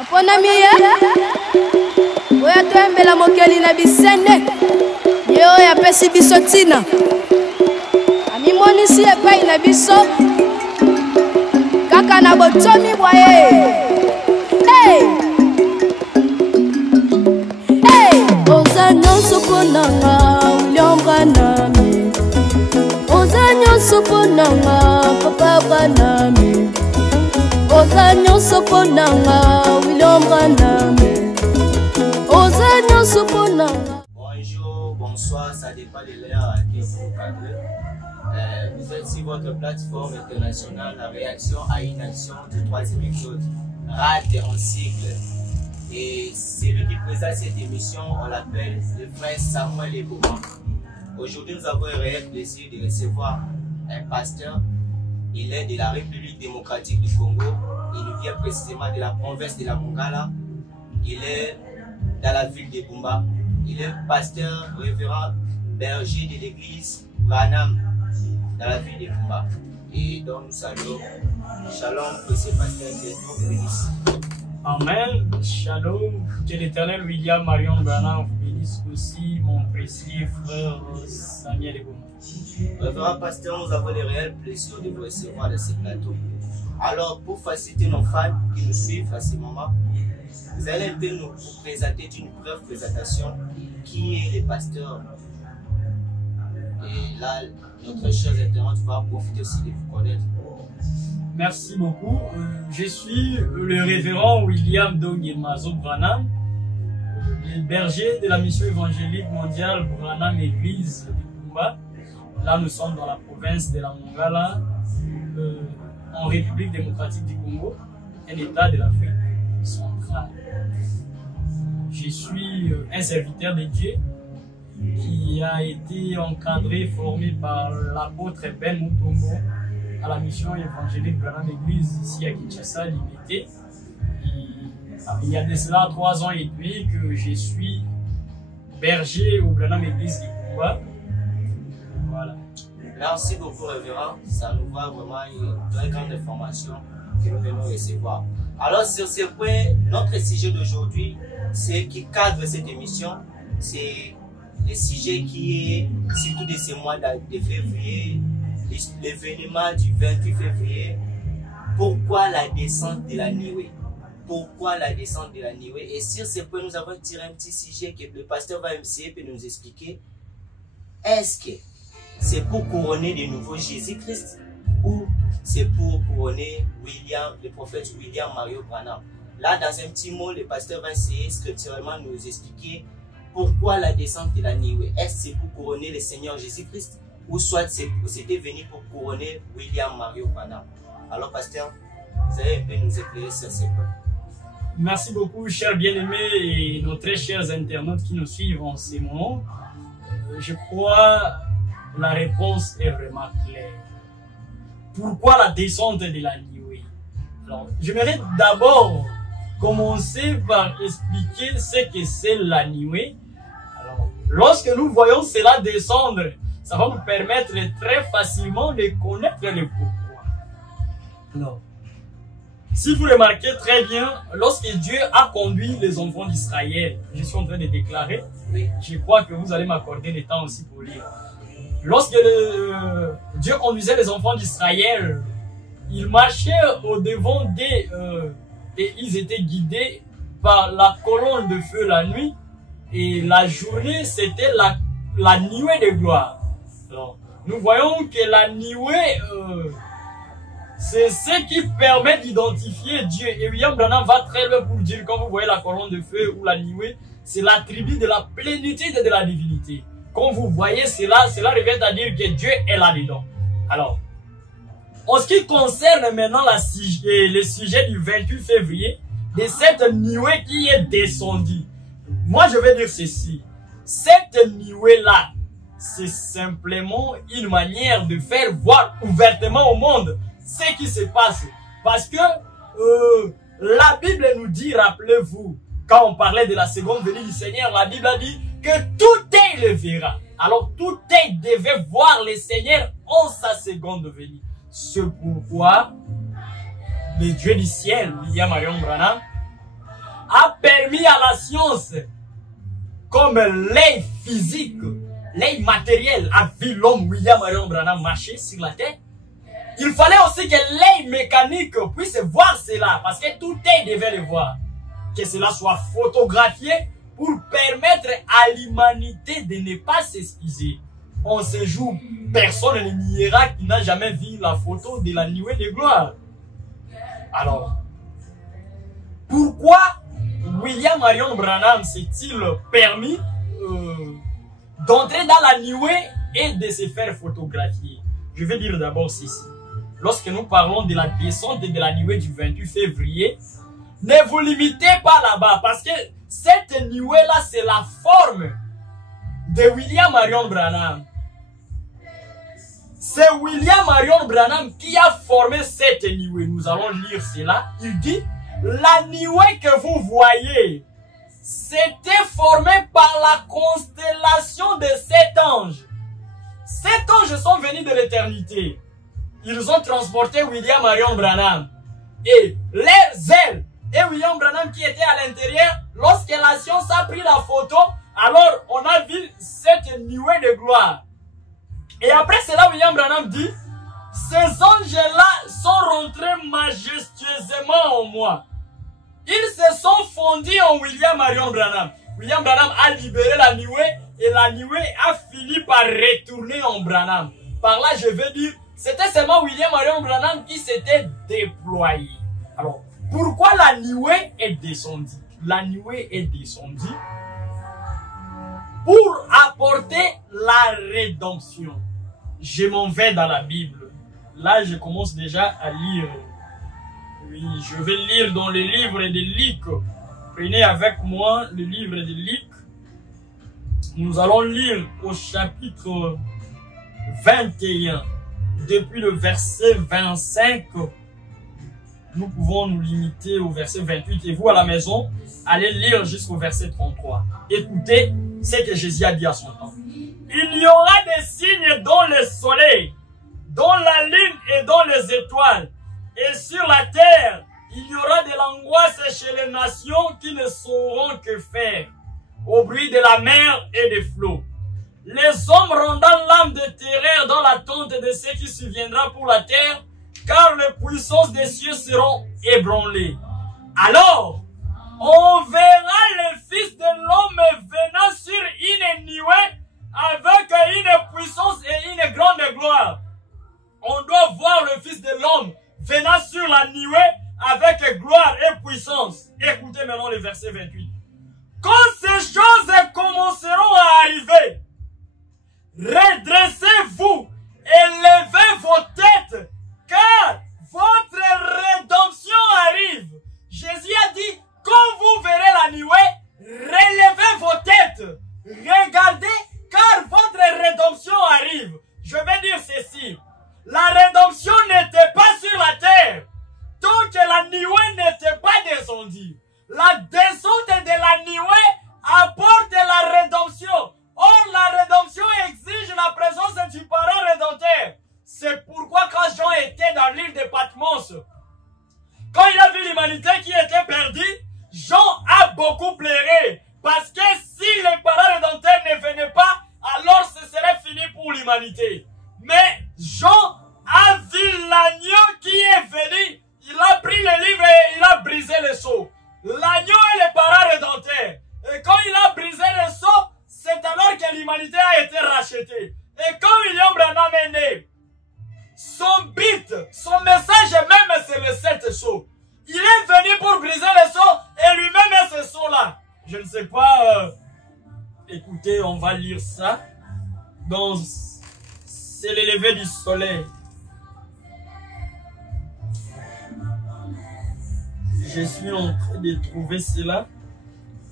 Apona miye oya toembela mokeli na bisende ye oyo apesi biso ntina amimonisi epai na biso kaka na botomi bwa ye oza nyonso mponanga William Branham oza nyonso mponanga Papa Branham oza nyonso mponanga William Branham oza nyonso mponanga. Bonjour, bonsoir, ça dépend de l'heure à laquelle vous cadrez. Vous êtes sur votre plateforme internationale, la réaction à une action du 3e épisode, rate en cycle. Et celui qui présente cette émission, on l'appelle le frère Samuel Ebouma. Aujourd'hui, nous avons un réel plaisir de recevoir un pasteur. Il est de la République démocratique du Congo. Il vient précisément de la province de la Mongala. Il est dans la ville de Bumba. Il est pasteur révérend berger de l'église Branham dans la ville de Bumba. Et donc nous saluons. Shalom, précieux pasteur, que Dieu vous bénisse. Amen. Shalom. Que l'Éternel William Marion Branham vous bénisse aussi, mon précieux frère Samuel Ebouma. Révérend pasteur, nous avons le réel plaisir de vous recevoir de ce plateau. Alors, pour faciliter nos fans qui nous suivent à ce moment, vous allez un peu nous présenter d'une brève présentation qui est le pasteur. Et là, notre cher internaute va profiter aussi de vous connaître. Merci beaucoup. Je suis le révérend William Dongemazo Branham, le berger de la mission évangélique mondiale Branham Église de Bumba. Là, nous sommes dans la province de la Mongala, en République démocratique du Congo, un État de l'Afrique centrale. Je suis un serviteur de Dieu qui a été encadré, formé par l'apôtre Ben Mutombo à la mission évangélique Branham Église ici à Kinshasa, Limité. Il y a de cela 3 ans et demi que je suis berger au Branham Église du Bumba. Voilà. Merci beaucoup, révérend. Ça nous va vraiment une très grande information que nous venons recevoir. Alors, sur ce point, notre sujet d'aujourd'hui, c'est qui cadre cette émission, c'est le sujet qui est surtout de ce mois de février, l'événement du 28 février. Pourquoi la descente de la Niue? Pourquoi la descente de la Niue? Et sur ce point, nous avons tiré un petit sujet que le pasteur va essayer de nous expliquer. Est-ce que c'est pour couronner de nouveau Jésus-Christ ou c'est pour couronner le prophète William Mario Branham? Là, dans un petit mot, le pasteur va essayer scripturalement de nous expliquer pourquoi la descente de la Niue. Est-ce que c'est pour couronner le Seigneur Jésus-Christ ou soit c'était venu pour couronner William Mario Branham? Alors, pasteur, vous allez un peu nous éclairer sur ce point. Merci beaucoup, chers bien-aimés et nos très chers internautes qui nous suivent en ce moment. Je crois la réponse est vraiment claire. Pourquoi la descente de la Niue? Alors, j'aimerais d'abord commencer par expliquer ce que c'est la Niue. Alors, lorsque nous voyons cela descendre, ça va nous permettre très facilement de connaître le pourquoi. Alors, si vous remarquez très bien, lorsque Dieu a conduit les enfants d'Israël, je suis en train de déclarer, Oui. Je crois que vous allez m'accorder le temps aussi pour lire. Lorsque Dieu conduisait les enfants d'Israël, ils marchaient au devant d'eux et ils étaient guidés par la colonne de feu la nuit. Et la journée, c'était la nuée de gloire. Alors, nous voyons que la nuée, c'est ce qui permet d'identifier Dieu. Et William Branham va très loin pour dire, quand vous voyez la colonne de feu ou la nuée, c'est l'attribut de la plénitude de la divinité. Quand vous voyez cela, cela revient à dire que Dieu est là-dedans. Alors, en ce qui concerne maintenant le sujet du 28 février, de cette nuée qui est descendue, moi je vais dire ceci. Cette nuée-là, c'est simplement une manière de faire voir ouvertement au monde ce qui se passe. Parce que la Bible nous dit, rappelez-vous, quand on parlait de la seconde venue du Seigneur, la Bible a dit que tout œil le verra. Alors tout œil devait voir le Seigneur en sa seconde venue. C'est pourquoi le Dieu du ciel, William Marion Branham, a permis à la science, comme l'œil physique, l'œil matériel, a vu l'homme William Marion Branham marcher sur la terre, il fallait aussi que l'œil mécanique puisse voir cela, parce que tout œil devait le voir. Que cela soit photographié pour permettre à l'humanité de ne pas s'excuser. En ce jour, personne ne niera qu'il n'a jamais vu la photo de la nuée de gloire. Alors, pourquoi William Marion Branham s'est-il permis d'entrer dans la nuée et de se faire photographier? Je vais dire d'abord ceci. Lorsque nous parlons de la descente de la nuée du 28 février, ne vous limitez pas là-bas, parce que cette nuée-là, c'est la forme de William Marion Branham. C'est William Marion Branham qui a formé cette nuée. Nous allons lire cela. Il dit, la nuée que vous voyez, c'était formé par la constellation de 7 anges. 7 anges sont venus de l'éternité. Ils ont transporté William Marion Branham. Et leurs ailes, et William Branham qui était à l'intérieur, lorsque la science a pris la photo, alors on a vu cette nuée de gloire. Et après cela, William Branham dit, ces anges-là sont rentrés majestueusement en moi. Ils se sont fondus en William Marion Branham. William Branham a libéré la nuée et la nuée a fini par retourner en Branham. Par là, je veux dire, c'était seulement William Marion Branham qui s'était déployé. Alors, pourquoi la nuée est descendue? La nuée est descendue pour apporter la rédemption. Je m'en vais dans la Bible. Là, je commence déjà à lire. Oui, je vais lire dans le livre de Luc. Prenez avec moi le livre de Luc. Nous allons lire au chapitre 21. Depuis le verset 25, nous pouvons nous limiter au verset 28. Et vous, à la maison, allez lire jusqu'au verset 33. Écoutez ce que Jésus a dit à son temps. Il y aura des signes dans le soleil, dans la lune et dans les étoiles. Et sur la terre, il y aura de l'angoisse chez les nations qui ne sauront que faire, au bruit de la mer et des flots. Les hommes rendant l'âme de terreur dans l'attente de ce qui surviendra pour la terre, car les puissances des cieux seront ébranlées. Alors, on verra le Fils de l'homme venant sur une nuée avec une puissance et une grande gloire. On doit voir le Fils de l'homme venant sur la nuée avec gloire et puissance. Écoutez maintenant le verset 28. Quand ces choses commenceront à arriver, redressez-vous et levez vos têtes, car votre rédemption arrive. Jésus a dit, quand vous verrez la nuée, relevez vos têtes. Regardez, car votre rédemption arrive. Je vais dire ceci. La rédemption n'était pas sur la terre, tant que la nuée n'était pas descendue. La descente de la nuée apporte la rédemption. Or, la rédemption exige la présence du parent rédempteur. C'est pourquoi quand Jean était dans l'île de Patmos, quand il a vu l'humanité qui était perdue, Jean a beaucoup pleuré. Parce que si les parents rédempteurs ne venaient pas, alors ce serait fini pour l'humanité. Mais Jean a vu l'agneau qui est venu. Il a pris le livre et il a brisé le sceau. L'agneau est le parent rédempteur. Et quand il a brisé le sceau, c'est alors que l'humanité a été rachetée. Et quand William Branham est né, son but, son message même, c'est le 7 sceaux. Il est venu pour briser le sceau et lui-même est ce sceau-là. Je ne sais pas. Écoutez, on va lire ça. Donc, c'est le lever du soleil. Je suis en train de trouver cela.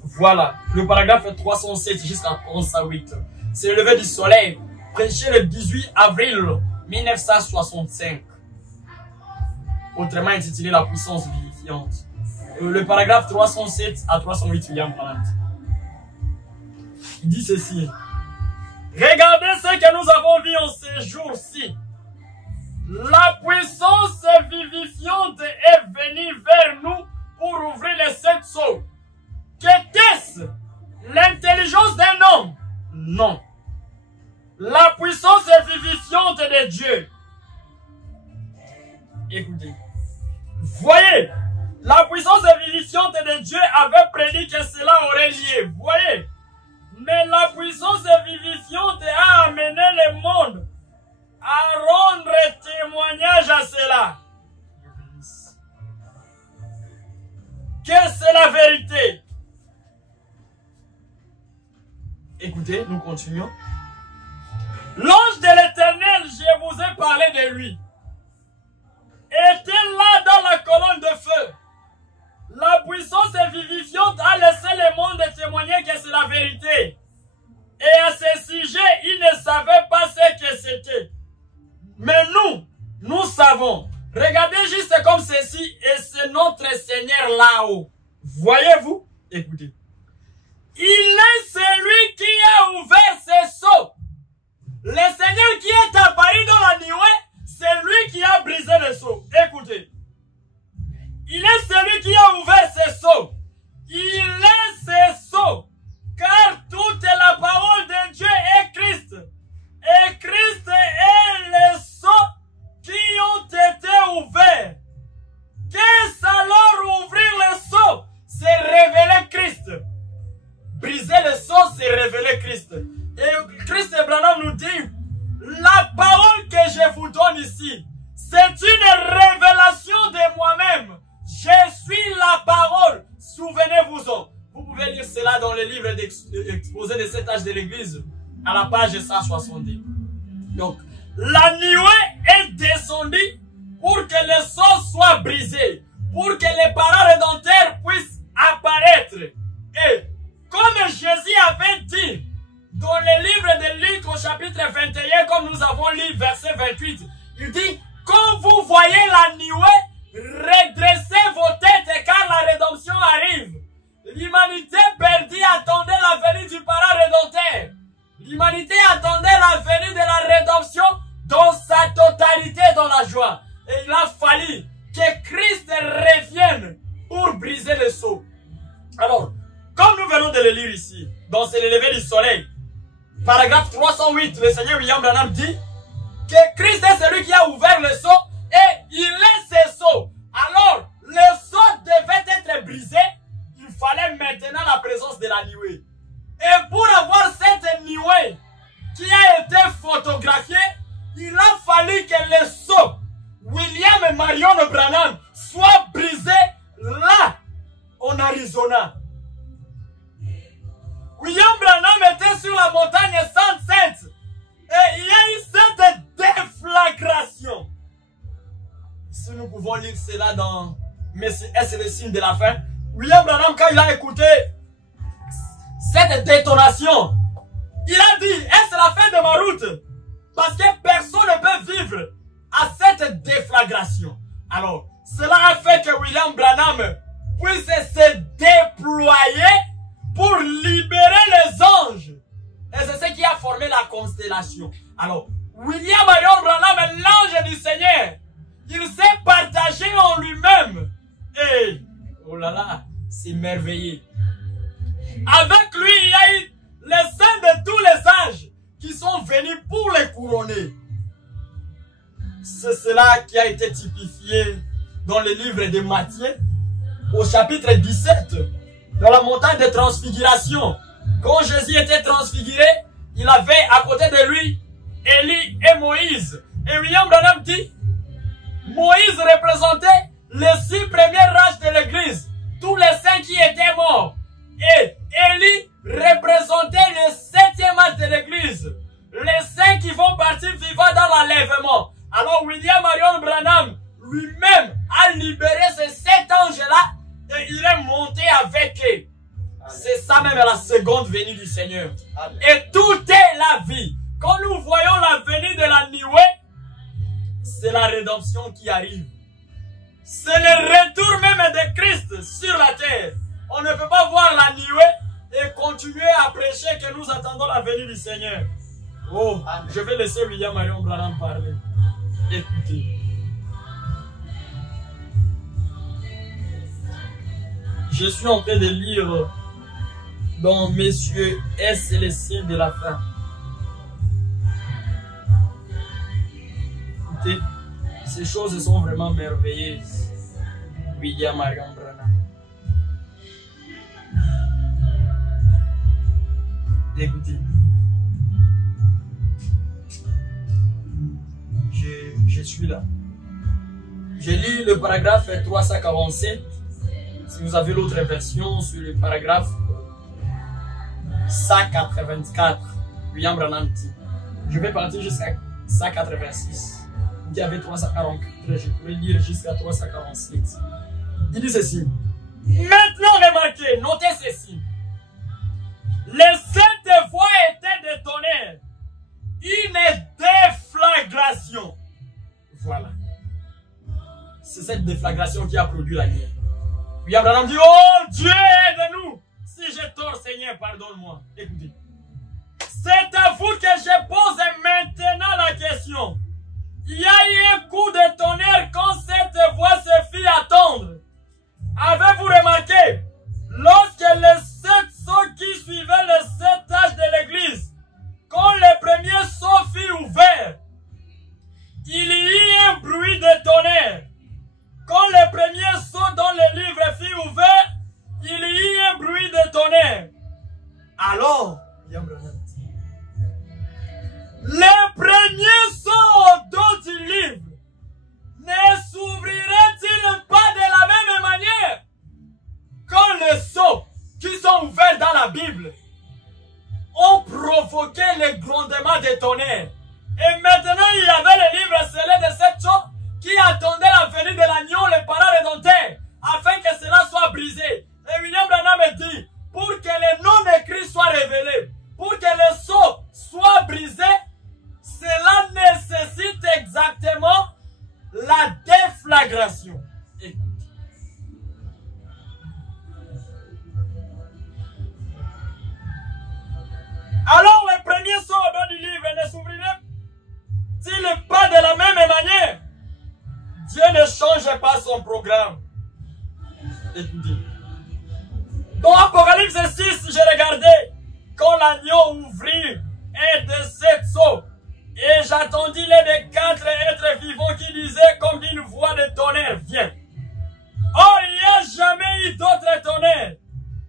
Voilà, le paragraphe 307 jusqu'à 308. C'est le lever du soleil, prêché le 18 avril 1965. Autrement intitulé La puissance vivifiante. Le paragraphe 307 à 308, William Branham. Il dit ceci. Regardez ce que nous avons vu en ces jours-ci. La puissance vivifiante est venue vers nous pour ouvrir les 7 sceaux. La puissance vivifiante de Dieu avait prédit que cela aurait lieu. Vous voyez? Mais la puissance vivifiante a amené le monde à rendre témoignage à cela. Que c'est la vérité. Écoutez, nous continuons. L'ange de l'Éternel, je vous ai parlé de lui, était là dans la colonne de feu. La puissance vivifiante a laissé le monde témoigner que c'est la vérité. Et à ce sujet, ils ne savaient pas ce que c'était. Mais nous savons. Regardez juste comme ceci, et c'est notre Seigneur là-haut. Voyez-vous? Écoutez. Il est celui qui a ouvert ses sceaux. Le Seigneur qui est apparu dans la nuée, c'est lui qui a brisé les sceaux. Écoutez. Il est celui qui a ouvert ses sceaux. Il est ses sceaux. Car toute la parole de Dieu est Christ. Et Christ est les sceaux qui ont été ouverts. Qu'est-ce alors ouvrir les sceaux? C'est révéler Christ. Briser les sceaux, c'est révéler Christ. Et Christ Branham nous dit, la parole que je vous donne ici, c'est une révélation de moi-même. Je suis la parole. Souvenez-vous-en. Vous pouvez lire cela dans le livre d'exposé de cet âge de l'église, à la page 170. Donc, la nuée est descendue pour que les sceaux soient brisés, pour que les parents rédempteurs puissent apparaître. Et, comme Jésus avait dit, dans le livre de Luc au chapitre 21, comme nous avons lu verset 28, il dit, quand vous voyez la nuée, redressez vos têtes car la rédemption arrive. L'humanité perdue attendait la venue du parent rédempteur. L'humanité attendait la venue de la rédemption dans sa totalité dans la joie. Et il a fallu que Christ revienne pour briser le sceau. Alors, comme nous venons de le lire ici, dans C'est le lever du soleil, paragraphe 308, le Seigneur William Branham dit que Christ est celui qui a ouvert le sceau et il est ses sceaux. Alors, le sceau devait être brisé, il fallait maintenant la présence de la nuée. Et pour avoir cette nuée qui a été photographiée, il a fallu que le sceau William et Marion Branham soit brisé là, en Arizona. William Branham était sur la montagne Sainte et il y a eu cette déflagration. Si nous pouvons lire cela dans Mais est-ce le signe de la fin? William Branham, quand il a écouté cette détonation, il a dit, est-ce la fin de ma route? Parce que personne ne peut vivre à cette déflagration. Alors, cela a fait que William Branham puisse se déployer pour libérer les anges. Et c'est ce qui a formé la constellation. Alors, William Marion Branham est l'ange du Seigneur. Il s'est partagé en lui-même. Et, oh là là, c'est merveilleux. Avec lui, il y a eu les saints de tous les âges qui sont venus pour les couronner. C'est cela qui a été typifié dans le livre de Matthieu, au chapitre 17, dans la montagne de transfiguration. Quand Jésus était transfiguré, il avait à côté de lui Élie et Moïse. Et William Branham dit, Moïse représentait les 6 premières races de l'église, tous les saints qui étaient morts. Et Élie représentait le 7e âge de l'église, les saints qui vont partir vivants dans l'enlèvement. Alors William Marion Branham lui-même a libéré ces 7 anges-là et il est monté avec eux. C'est ça même la seconde venue du Seigneur. Amen. Et tout est la vie. Quand nous voyons la venue de la nuée, c'est la rédemption qui arrive. C'est le retour même de Christ sur la terre. On ne peut pas voir la nuée et continuer à prêcher que nous attendons la venue du Seigneur. Oh, amen. Je vais laisser William Marion Branham parler. Écoutez. Je suis en train de lire dans Messieurs, est-ce le signe de la fin? Écoutez, ces choses sont vraiment merveilleuses. William Marion Branham. Écoutez, je suis là. J'ai lu le paragraphe 347. Si vous avez l'autre version sur le paragraphe 184, William Branham dit. Je vais partir jusqu'à 186. Il y avait 344, je pourrais lire jusqu'à 347. Il dit ceci. Maintenant remarquez, notez ceci. Les 7 voix étaient des tonnerres. Une déflagration. Voilà. C'est cette déflagration qui a produit la guerre. Puis Abraham dit, oh Dieu, aide-nous. Si j'ai tort, Seigneur, pardonne-moi. Écoutez. C'est à vous que je pose maintenant la question. Il y a eu un coup de tonnerre quand cette voix se fit attendre. Avez-vous remarqué, lorsque les 7 sceaux qui suivaient les 7 âges de l'église, quand le premier sceau fut ouvert, il y eut un bruit de tonnerre. Quand le premier sceau dans le livre fut ouvert, il y eut un bruit de tonnerre. Alors, le premier sceau dans du livre ne s'ouvrirait-il pas de la même manière quand les sceaux qui sont ouverts dans la Bible ont provoqué le grondement des tonnerres? Et maintenant, il y avait le livre scellé de 7 sceaux qui attendait la venue de l'agneau, le parent rédempteur, afin que cela soit brisé. Et William Branham dit, pour que les non-écrits soient révélés, pour que les sceaux soient brisés, cela nécessite exactement la déflagration. Écoute. Alors le premier sceau du livre ne s'ouvrirait-il pas de la même manière? Dieu ne change pas son programme. Écoutez. Dans Apocalypse 6, j'ai regardé quand l'agneau ouvrit un de 7 sceaux. Et j'attendis les 4 êtres vivants qui disaient comme d'une voix de tonnerre, viens. Or, il n'y a jamais eu d'autre tonnerre.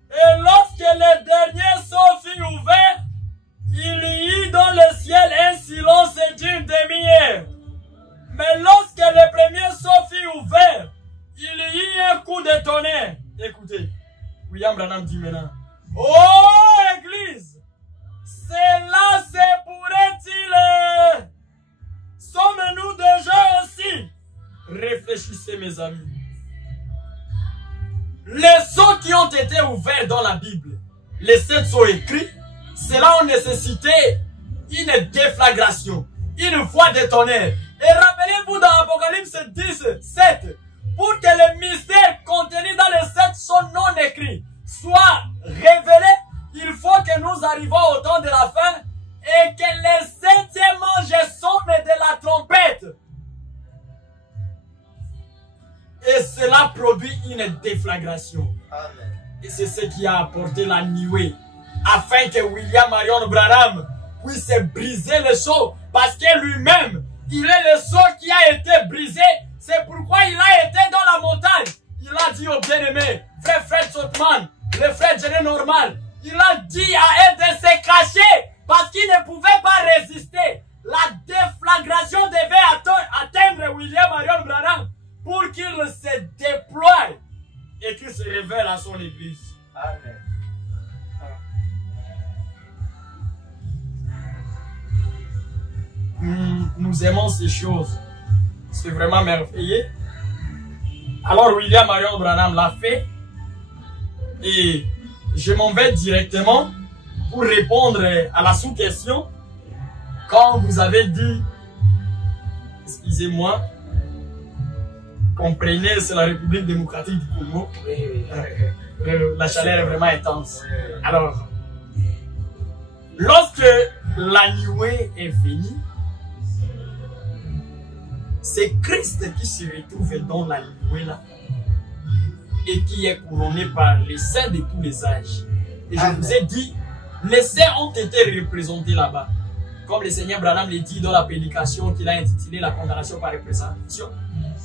Et lorsque le dernier sceau fut ouvert, il y eut dans le ciel un silence d'une demi-heure. Mais lorsque le premier sceau fut ouvert, il y eut un coup de tonnerre. Écoutez, William Branham dit maintenant, oh Église, cela se pourrait-il? Sommes-nous déjà aussi? Réfléchissez mes amis. Les sceaux qui ont été ouverts dans la Bible, les 7 sceaux écrits, cela a nécessité une déflagration, une voix de tonnerre. Et rappelez-vous dans Apocalypse 10, 7, pour que le mystère contenu dans les 7 sceaux non écrits soit révélé, il faut que nous arrivions au temps de la fin et que le 7e ange sonne de la trompette. Et cela produit une déflagration. Amen. Et c'est ce qui a apporté la nuée, afin que William Marion Branham puisse briser le sceau, parce que lui-même, il est le sceau qui a été brisé. C'est pourquoi il a été dans la montagne. Il a dit au bien-aimé, frère Fred Sotman, le frère Jenny Normal, il a dit à elle de se cacher parce qu'il ne pouvait pas résister. La déflagration devait atteindre William Marion Branham pour qu'il se déploie et qu'il se révèle à son église. Amen. Nous aimons ces choses. C'est vraiment merveilleux. Alors William Marion Branham l'a fait. Et je m'en vais directement pour répondre à la sous-question. Quand vous avez dit, excusez-moi, comprenez, c'est la République démocratique du Congo. La chaleur est vraiment intense. Alors, lorsque la nuée est venue, c'est Christ qui se retrouve dans la nuée là et qui est couronné par les saints de tous les âges. Et je vous ai dit, les saints ont été représentés là-bas. Comme le Seigneur Branham l'a dit dans la prédication qu'il a intitulée la condamnation par représentation.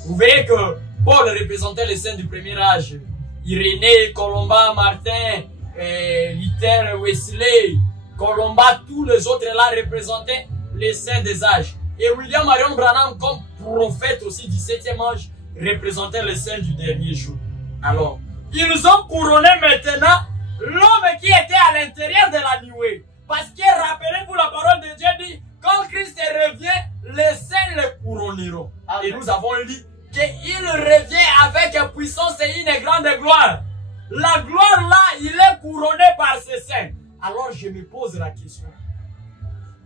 Vous verrez que Paul représentait les saints du premier âge. Irénée, Colomba, Martin, Luther, Wesley, Colomba, tous les autres là représentaient les saints des âges. Et William Marion Branham, comme prophète aussi du 7e âge, représentait les saints du dernier jour. Alors, ils ont couronné maintenant l'homme qui était à l'intérieur de la nuée. Parce que, rappelez-vous, la parole de Dieu dit, quand Christ revient, les saints le couronneront. Et nous avons lu qu'il revient avec puissance et une grande gloire. La gloire là, il est couronné par ses saints. Alors je me pose la question.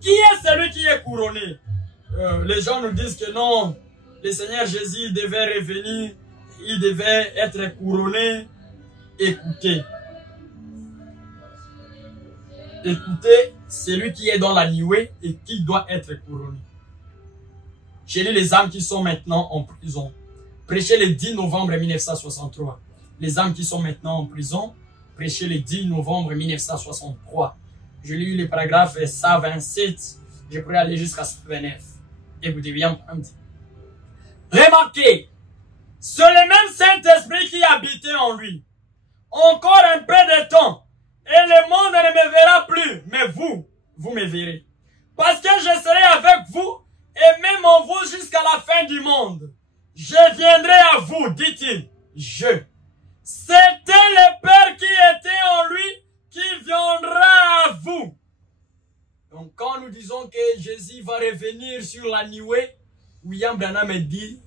Qui est celui qui est couronné? Les gens nous disent que non, le Seigneur Jésus devait revenir, il devait être couronné. Écoutez. Écoutez, celui qui est dans la nuée et qui doit être couronné. J'ai lu les âmes qui sont maintenant en prison. Prêchez le 10 novembre 1963. Les âmes qui sont maintenant en prison. Prêchez le 10 novembre 1963. Je lis les paragraphes 127. Je pourrais aller jusqu'à 129. Écoutez bien. Remarquez, c'est le même Saint-Esprit qui habitait en lui. Encore un peu de temps. Et le monde ne me verra plus. Mais vous me verrez. Parce que je serai avec vous. Et même en vous jusqu'à la fin du monde. Je viendrai à vous, dit-il. C'était le Père qui était en lui qui viendra à vous. Donc quand nous disons que Jésus va revenir sur la nuée, William Branham dit,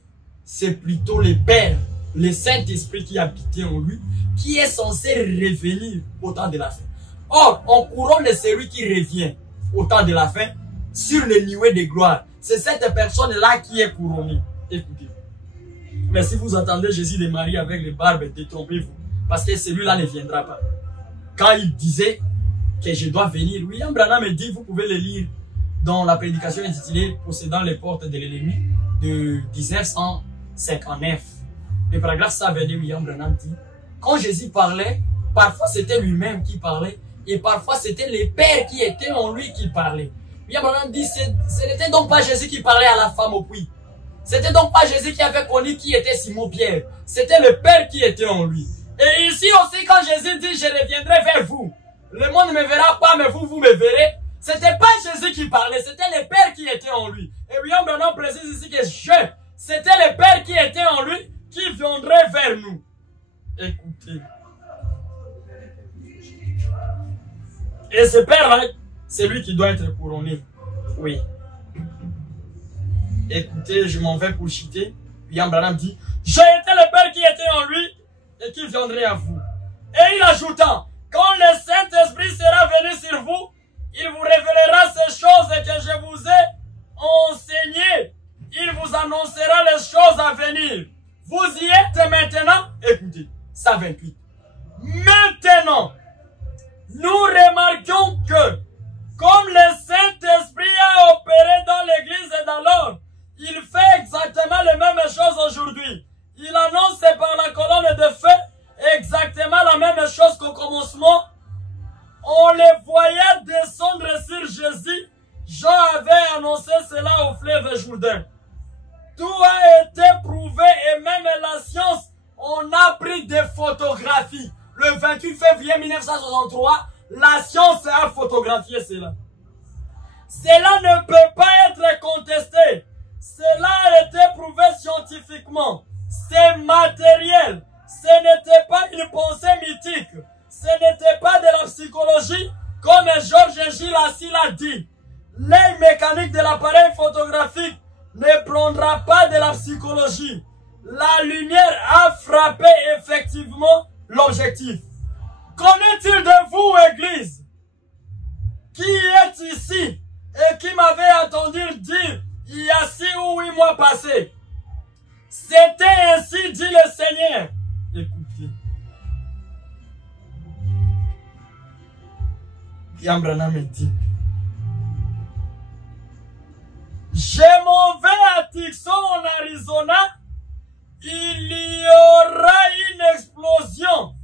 c'est plutôt le Père, le Saint-Esprit qui habitait en lui, qui est censé revenir au temps de la fin. Or, on couronne celui qui revient au temps de la fin sur les nuées de gloire. C'est cette personne-là qui est couronnée. Écoutez. Mais si vous attendez Jésus de Marie avec les barbes, détrompez-vous. Parce que celui-là ne viendra pas. Quand il disait que je dois venir, William Branham me dit, vous pouvez le lire dans la prédication intitulée Possédant les portes de l'ennemi de 1959. Le paragraphe 122, William Branham dit, quand Jésus parlait, parfois c'était lui-même qui parlait et parfois c'était le Père qui était en lui qui parlait. William Branham dit, ce n'était donc pas Jésus qui parlait à la femme au puits. C'était donc pas Jésus qui avait connu qui était Simon-Pierre. C'était le Père qui était en lui. Et ici aussi, quand Jésus dit, je reviendrai vers vous, le monde ne me verra pas, mais vous me verrez. C'était pas Jésus qui parlait, c'était le Père qui était en lui. Et William Branham précise ici que c'était le Père qui était en lui qui viendrait vers nous. Écoutez. Et ce Père-là, c'est lui qui doit être couronné. Oui. Écoutez, je m'en vais pour citer. William Branham dit, j'ai été le Père qui était en lui et qui viendrait à vous. Et il ajouta, quand le Saint-Esprit sera venu sur vous, il vous révélera ces choses que je vous ai enseignées. Il vous annoncera les choses à venir. Vous y êtes maintenant. Écoutez, 128. Maintenant, nous remarquons que, comme le Saint-Esprit a opéré dans l'Église d'alors, il fait exactement les mêmes choses aujourd'hui. Il annonce par la colonne de feu exactement la même chose qu'au commencement. On les voyait descendre sur Jésus. Jean avait annoncé cela au fleuve Jourdain. Tout a été prouvé et même la science, on a pris des photographies. Le 28 février 1963, la science a photographié cela. Cela ne peut pas être contesté. Cela a été prouvé scientifiquement. C'est matériel. Ce n'était pas une pensée mythique. Ce n'était pas de la psychologie, comme Georges Girassi l'a dit. L'œil mécanique de l'appareil photographique ne prendra pas de la psychologie. La lumière a frappé effectivement l'objectif. Qu'en est-il de vous, Église, qui est ici et qui m'avait entendu dire il y a 6 ou 8 mois passés? C'était ainsi dit le Seigneur. Écoutez. William Branham me dit, je m'en vais à Tucson en Arizona. Il y aura une explosion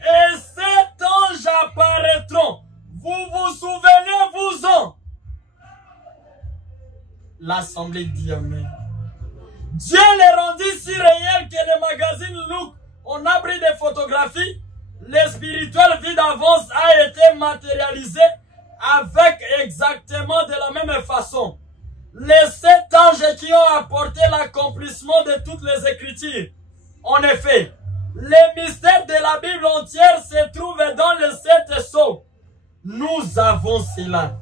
et 7 anges apparaîtront. Vous vous souvenez-vous-en? L'assemblée dit Amen. Dieu les rendit si réels que le magazine Look, on a pris des photographies. Le spirituel vie d'avance a été matérialisé avec exactement de la même façon. Les 7 anges qui ont apporté l'accomplissement de toutes les Écritures. En effet, les mystères de la Bible entière se trouvent dans les 7 sceaux. Nous avons cela.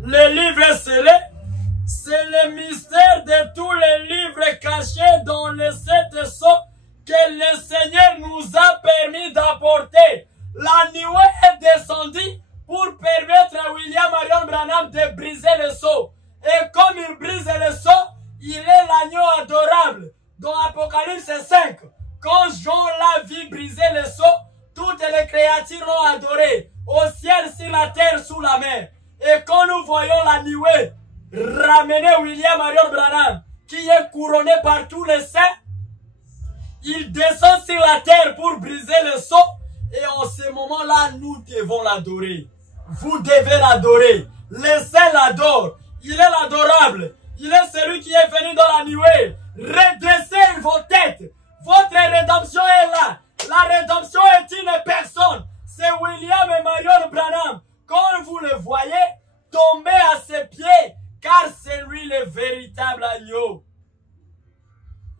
Le livre scellé, c'est le mystère de tous les livres cachés dans les 7 sceaux que le Seigneur nous a permis d'apporter. La nuée est descendue pour permettre à William Marion Branham de briser le sceau. Et comme il brise le sceau, il est l'agneau adorable. Dans Apocalypse 5, quand Jean l'a vu briser le sceau, toutes les créatures l'ont adoré, au ciel, sur la terre, sous la mer. Et quand nous voyons la nuée ramener William Marion Branham, qui est couronné par tous les saints, il descend sur la terre pour briser le sceau. Et en ce moment-là, nous devons l'adorer. Vous devez l'adorer. Les saints l'adorent. Il est l'adorable. Il est celui qui est venu dans la nuée. Redressez vos têtes. Votre rédemption est là. La rédemption est une personne. C'est William et Marion Branham. Quand vous le voyez, tombez à ses pieds, car c'est lui le véritable agneau.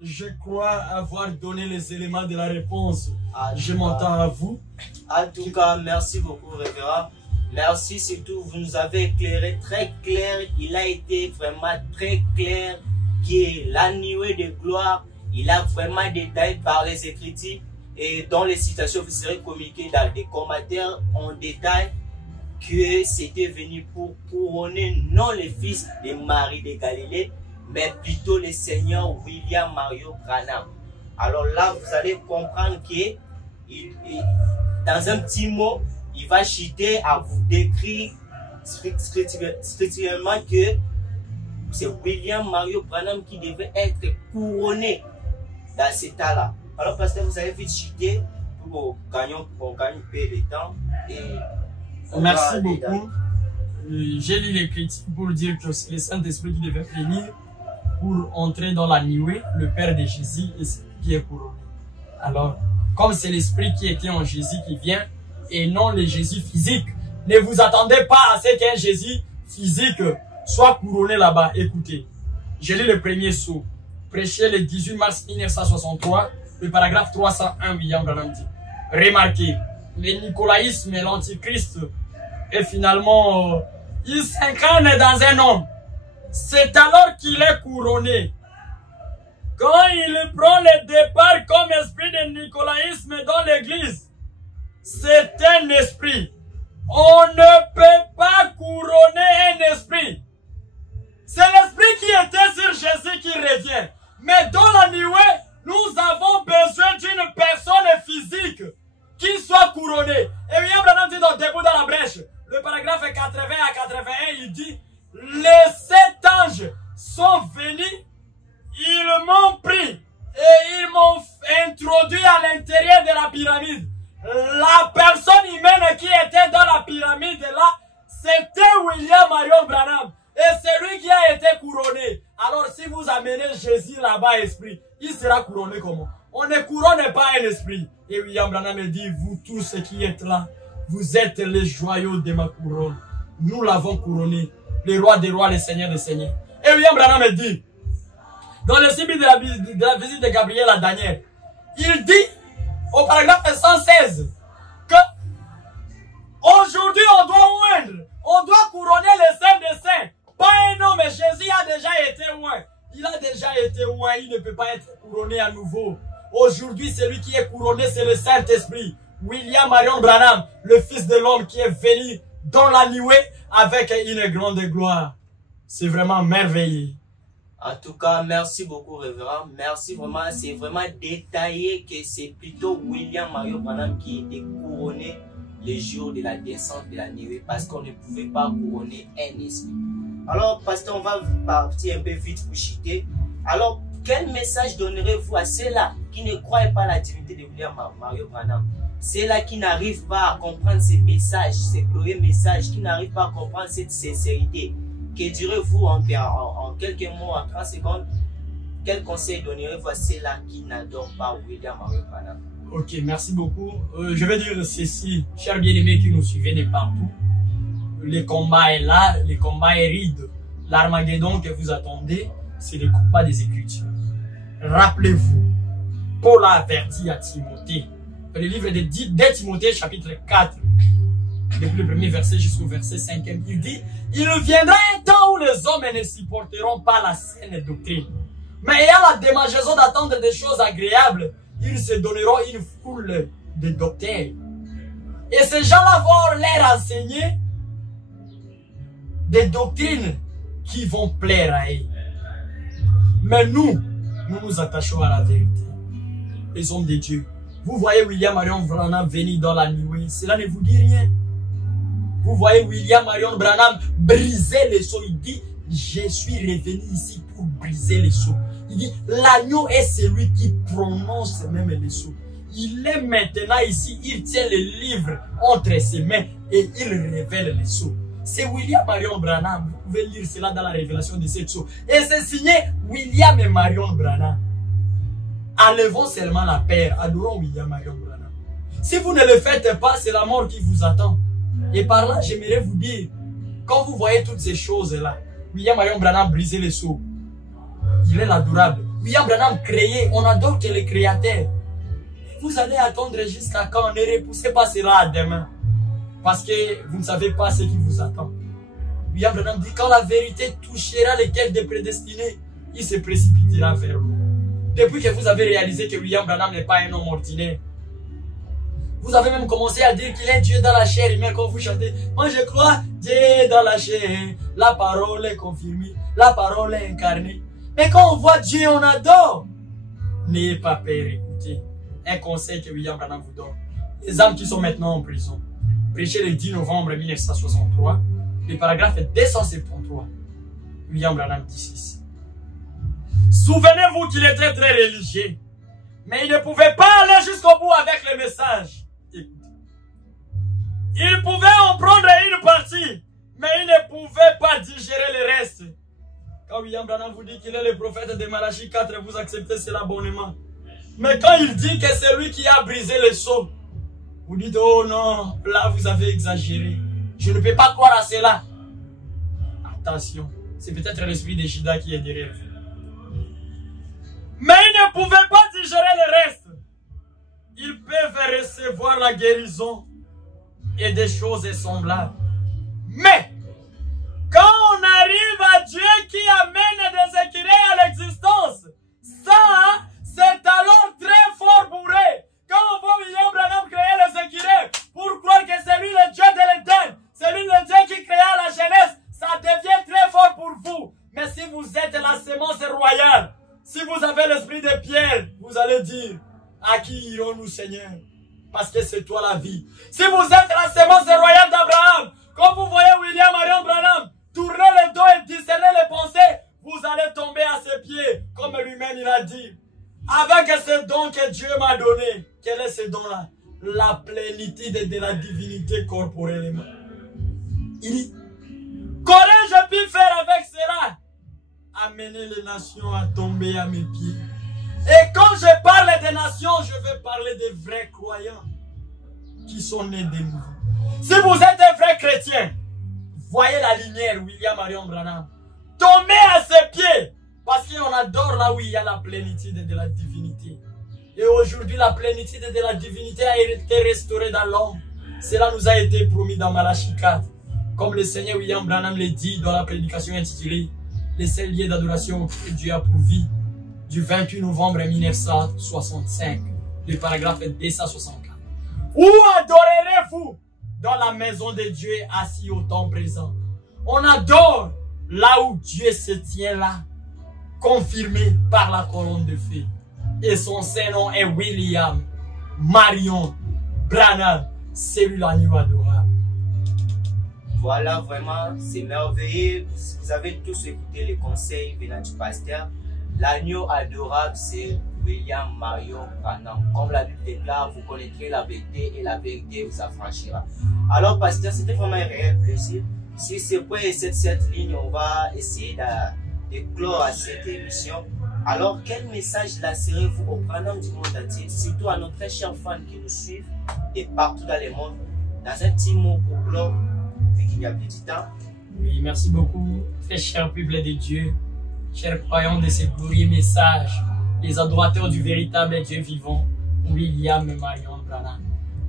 Je crois avoir donné les éléments de la réponse. Je m'entends à vous. En tout cas, merci beaucoup, révérend. Merci surtout, vous nous avez éclairé très clair. Il a été vraiment très clair qui est la nuée de gloire. Il a vraiment détaillé par les Écritures et dans les citations, vous serez communiquées dans des commentaires en détail que c'était venu pour couronner non le fils de Marie de Galilée, mais plutôt le Seigneur William Marion Branham. Alors là, vous allez comprendre que dans un petit mot, il va chuter à vous décrire strictement que c'est William Marion Branham qui devait être couronné dans cet état-là. Alors, pasteur, vous allez vite chuter pour qu'on gagne un peu de temps. Merci beaucoup. J'ai lu les critiques pour dire que c'est le Saint-Esprit qui devait venir pour entrer dans la nuée, le Père de Jésus et ce qui est couronné. Alors, comme c'est l'Esprit qui était en Jésus qui vient et non le Jésus physique, ne vous attendez pas à ce qu'un Jésus physique soit couronné là-bas. Écoutez, j'ai lu le premier sceau, prêché le 18 mars 1963, le paragraphe 301, William Branham dit. Remarquez, le nicolaïsme et l'antichrist, et finalement, il s'incarne dans un homme. C'est alors qu'il est couronné. Quand il prend le départ comme esprit de nicolaïsme dans l'église, c'est un esprit. On ne peut pas couronner un esprit. C'est l'esprit qui était sur Jésus qui revient. Mais dans la nuée, nous avons besoin d'une personne physique qui soit couronnée. Et William Branham dit dans Debout dans la brèche, le paragraphe 80 à 81, il dit, les 7 anges sont venus, ils m'ont pris et ils m'ont introduit à l'intérieur de la pyramide. La personne humaine qui était dans la pyramide là, c'était William Marion Branham. Et c'est lui qui a été couronné. Alors si vous amenez Jésus là-bas, esprit, il sera couronné comment? On ne couronne pas un esprit. Et William Branham dit, vous tous qui êtes là, vous êtes les joyaux de ma couronne. Nous l'avons couronné. Le roi des rois, le seigneur des seigneurs. Et William Branham dit, dans le signe de la visite de Gabriel à Daniel, il dit, au paragraphe 116, que aujourd'hui on doit oindre, on doit couronner les saints des saints. Pas un homme, mais Jésus a déjà été oint. Il a déjà été oint, il ne peut pas être couronné à nouveau. Aujourd'hui, celui qui est couronné, c'est le Saint-Esprit. William Marion Branham, le Fils de l'homme qui est venu dans la nuée avec une grande gloire. C'est vraiment merveilleux. En tout cas, merci beaucoup, révérend. Merci vraiment, c'est vraiment détaillé que c'est plutôt William Marion Branham qui était couronné le jour de la descente de la nuée parce qu'on ne pouvait pas couronner un esprit. Alors, pasteur, on va partir un peu vite pour chuter. Alors, quel message donnerez-vous à ceux-là qui ne croient pas à la divinité de William Marion Branham? Ceux-là qui n'arrivent pas à comprendre ces messages, ces glorieux messages, qui n'arrivent pas à comprendre cette sincérité. Que direz-vous en quelques mots, en 30 secondes, quel conseil donnerez-vous à ceux-là qui n'adorent pas William Marion Branham? Ok, merci beaucoup. Je vais dire ceci, chers bien-aimés qui nous suivez de partout. Le combat est là, le combat est ride. L'Armageddon que vous attendez, c'est le combat des Écritures. Rappelez-vous, Paul a averti à Timothée, le livre de 2 Timothée, chapitre 4, depuis le premier verset jusqu'au verset 5e, il dit, il viendra un temps où les hommes ne supporteront pas la saine doctrine. Mais ayant la démangeaison d'attendre des choses agréables, ils se donneront une foule de docteurs. Et ces gens-là vont leur enseigner des doctrines qui vont plaire à eux. Mais nous nous attachons à la vérité. Les hommes de Dieu. Vous voyez William Marion Branham venir dans la nuée. Cela ne vous dit rien. Vous voyez William Marion Branham briser les seaux. Il dit, je suis revenu ici pour briser les seaux. Il dit, l'agneau est celui qui prononce même les seaux. Il est maintenant ici, il tient le livre entre ses mains et il révèle les seaux. C'est William Marion Branham. Vous pouvez lire cela dans la révélation de cette sceaux. Et c'est signé William et Marion Branham. Enlevons seulement la paire. Adorons William Marion Branham. Si vous ne le faites pas, c'est la mort qui vous attend. Et par là, j'aimerais vous dire, quand vous voyez toutes ces choses-là, William Marion Branham briser les seaux. Il est l'adorable. William Branham créé, on adore que le créateur. Vous allez attendre jusqu'à quand? Ne repoussez pas cela à demain. Parce que vous ne savez pas ce qui vous attend. William Branham dit, quand la vérité touchera les cœurs des prédestinés, il se précipitera vers vous. Depuis que vous avez réalisé que William Branham n'est pas un homme ordinaire, vous avez même commencé à dire qu'il est Dieu dans la chair humaine quand vous chantez. Moi je crois, Dieu est dans la chair, la parole est confirmée, la parole est incarnée. Mais quand on voit Dieu, on adore. N'ayez pas peur, écoutez. Un conseil que William Branham vous donne. Les âmes qui sont maintenant en prison. Prêché le 10 novembre 1963, le paragraphe 273. William Branham dit ceci. Souvenez-vous qu'il était très religieux, mais il ne pouvait pas aller jusqu'au bout avec le message. Écoutez. Il pouvait en prendre une partie, mais il ne pouvait pas digérer le reste. Quand William Branham vous dit qu'il est le prophète de Malachie 4, vous acceptez cela bonnement. Mais quand il dit que c'est lui qui a brisé les seaux, vous dites, oh non, là vous avez exagéré. Je ne peux pas croire à cela. Attention, c'est peut-être l'esprit de Judas qui est derrière vous. Mais ils ne pouvaient pas digérer le reste. Ils peuvent recevoir la guérison et des choses semblables. Mais, quand on arrive à Dieu qui amène des écureuils à l'existence, ça, c'est alors très fort pour eux. Quand on voit William Branham créer les écureuils, pour croire que c'est lui le Dieu de l'Éden, c'est lui le Dieu qui créa la jeunesse, ça devient très fort pour vous. Mais si vous êtes la sémence royale, si vous avez l'esprit de Pierre, vous allez dire, à qui irons-nous, Seigneur? Parce que c'est toi la vie. Si vous êtes la sémence royale d'Abraham, quand vous voyez William Marion Branham tourner le dos et discerner les pensées, vous allez tomber à ses pieds, comme lui-même il a dit. Avec ce don que Dieu m'a donné, quel est ce don-là? La plénitude de la divinité corporellement. Il dit, qu'aurais-je pu faire avec cela? Amener les nations à tomber à mes pieds. Et quand je parle des nations, je vais parler des vrais croyants qui sont nés de nouveau. Si vous êtes un vrai chrétien, voyez la lumière William Marion Branham. Tombez à ses pieds. Parce qu'on adore là où il y a la plénitude de la divinité. Et aujourd'hui, la plénitude de la divinité a été restaurée dans l'homme. Cela nous a été promis dans Malachie 4. Comme le Seigneur William Branham le dit dans la prédication intitulée les seuls lieux d'adoration que Dieu a pourvu du 28 novembre 1965, le paragraphe 264. Où adorerez-vous? Dans la maison de Dieu assis au temps présent. On adore là où Dieu se tient là, confirmé par la colonne de feu. Et son nom est William Marion Branham, celui l'agneau adorable. Voilà, vraiment, c'est merveilleux. Vous avez tous écouté les conseils venant du pasteur. L'agneau adorable, c'est William Marion Branham. Comme la Bible déclare, vous connaîtrez la vérité et la vérité vous affranchira. Alors, pasteur, c'était vraiment un réel plaisir. Si c'est pour cette ligne, on va essayer de clore à cette émission. Alors, quel message lancerez-vous au grand du monde entier, surtout à nos très chers fans qui nous suivent et partout dans le monde, dans un petit mot pour clore, vu qu'il n'y a plus de temps? Oui, merci beaucoup, très cher peuple de Dieu, chers croyants de ce glorieux message, les adorateurs du véritable Dieu vivant, William et Marion Branham.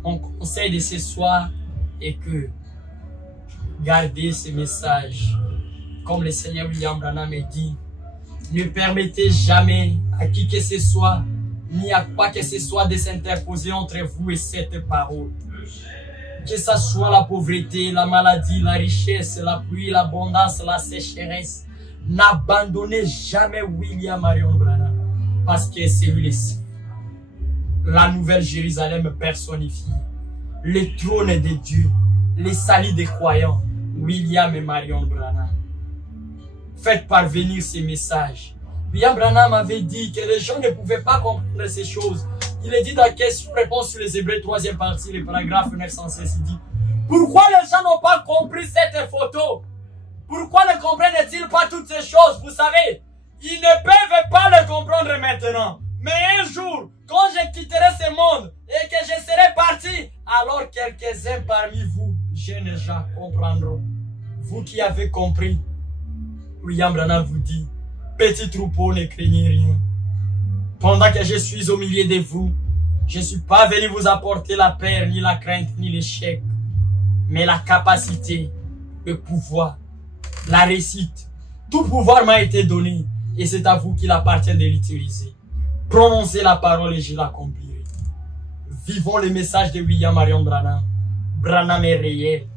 Mon conseil de ce soir est que gardez ce message. Comme le Seigneur William Branham dit, ne permettez jamais à qui que ce soit, ni à quoi que ce soit de s'interposer entre vous et cette parole. Que ce soit la pauvreté, la maladie, la richesse, la pluie, l'abondance, la sécheresse, n'abandonnez jamais William Marion Branham, parce que c'est lui la nouvelle Jérusalem personnifiée, le trône de Dieu, les salis des croyants, William et Marion Branham. Faites parvenir ces messages. William Branham avait dit que les gens ne pouvaient pas comprendre ces choses. Il est dit dans question-réponse sur les Hébreux, 3e partie, le paragraphe 916, il dit: pourquoi les gens n'ont pas compris cette photo? Pourquoi ne comprennent-ils pas toutes ces choses? Vous savez, ils ne peuvent pas le comprendre maintenant. Mais un jour, quand je quitterai ce monde et que je serai parti, alors quelques-uns parmi vous, jeunes gens, comprendront. Vous qui avez compris, William Branham vous dit: petit troupeau, ne craignez rien. Pendant que je suis au milieu de vous, je ne suis pas venu vous apporter la peur, ni la crainte, ni l'échec, mais la capacité, le pouvoir, la réussite. Tout pouvoir m'a été donné et c'est à vous qu'il appartient de l'utiliser. Prononcez la parole et je l'accomplirai. Vivons le message de William Marion Branham. Branham est réel,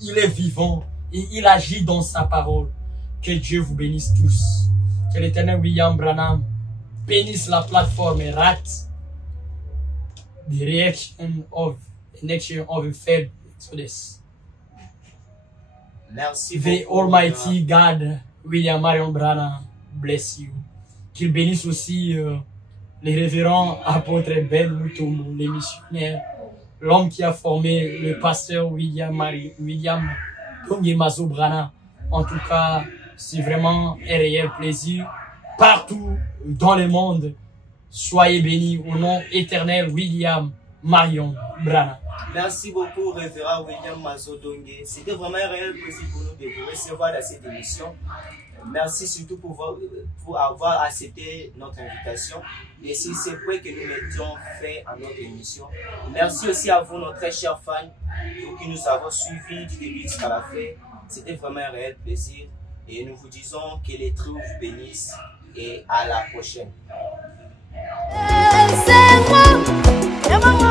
il est vivant et il agit dans sa parole. Que Dieu vous bénisse tous. Que l'éternel William Branham bénisse la plateforme et rate the reaction of the nation of the third Exodus. Merci The beaucoup. Almighty God, William Marion Branham, bless you. Qu'il bénisse aussi les révérends apôtres Ben Mutombo, les missionnaires, l'homme qui a formé le pasteur William Mazo Branham. En tout cas, c'est vraiment un réel plaisir. Partout dans le monde, soyez bénis au nom éternel William Marion Branham. Merci beaucoup, révérend William Mazo Dongé. C'était vraiment un réel plaisir pour nous de vous recevoir dans cette émission. Merci surtout pour avoir accepté notre invitation et sur ce point que nous mettions fait à notre émission. Merci aussi à vous, nos très chers fans, vous qui nous avons suivis du début jusqu'à la fin. C'était vraiment un réel plaisir et nous vous disons que les trous vous bénissent et à la prochaine. C'est moi.